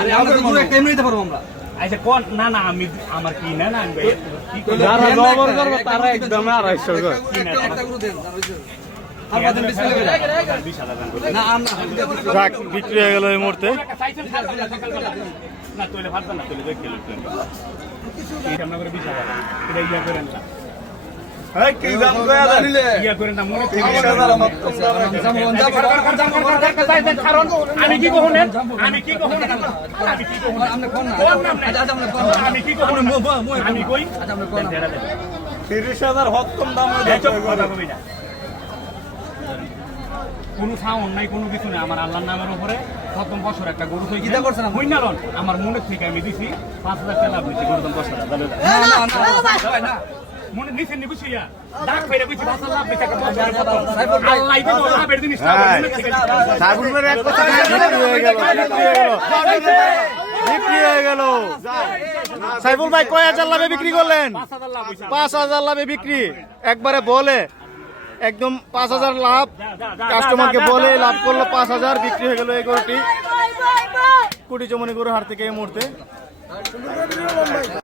আরে আমরা তো একটা এমনি দিতে পারবো আমরা। আচ্ছা কোন না না আমি আমার কি না না আমি কি করি যারা জবর করবে তারা একদম 250 করে। একটা গরু দেন আর হইছে আর বাদেন বিসমিল্লাহ করে 20,000 টাকা করে না আমরা যাক বিক্রি হয়ে গেল এই মুহূর্তে। না তোলে ভাত না তোলে দেখতে লোক এটা আমরা করে 20,000 এটা ইয়া করেন না এই কি দাম কয়া জানিলে ইয়া করেন না মনে থেকে 20,000 আমার তো কারণ আমি কি কখনো আমি কি কখনো আমি কি কখনো আমরা কোন না আচ্ছা আমরা কোন আমি কি কখনো আমি কই আচ্ছা আমরা কোন 30,000 হত্তম দাম কথা কবি না কোনো সাউন্ড নাই কোনো কিছু নাই আমার আল্লাহর নামের উপরে প্রথম বছর একটা গরু হই কিটা করছেন হই না লন আমার মনে থেকে আমি দিছি 5,000 টাকা লাভ হইছে গরুর দাম 10,000 তাহলে না ভাই না মনে নিছেন নি বুঝিয়া ডাক কইরা কইছি 5,000 লাভ হইছে আল্লাহ ইবে তো লাভের জিনিস না মনে থেকে সাইবুলের এক কথা বিক্রি হয়ে গেল বিক্রি হয়ে গেল। সাইবুল ভাই কয় হাজার লাভে বিক্রি করলেন? 5,000 লাভ হইছে 5,000 লাভে বিক্রি একবারে বলে একদম 5,000 লাভ কাস্টমারকে বলে লাভ করলো 5,000 বিক্রি হয়ে গেল এই গরুটি কুটি চমনি গরু হাট থেকে এই মুহূর্তে।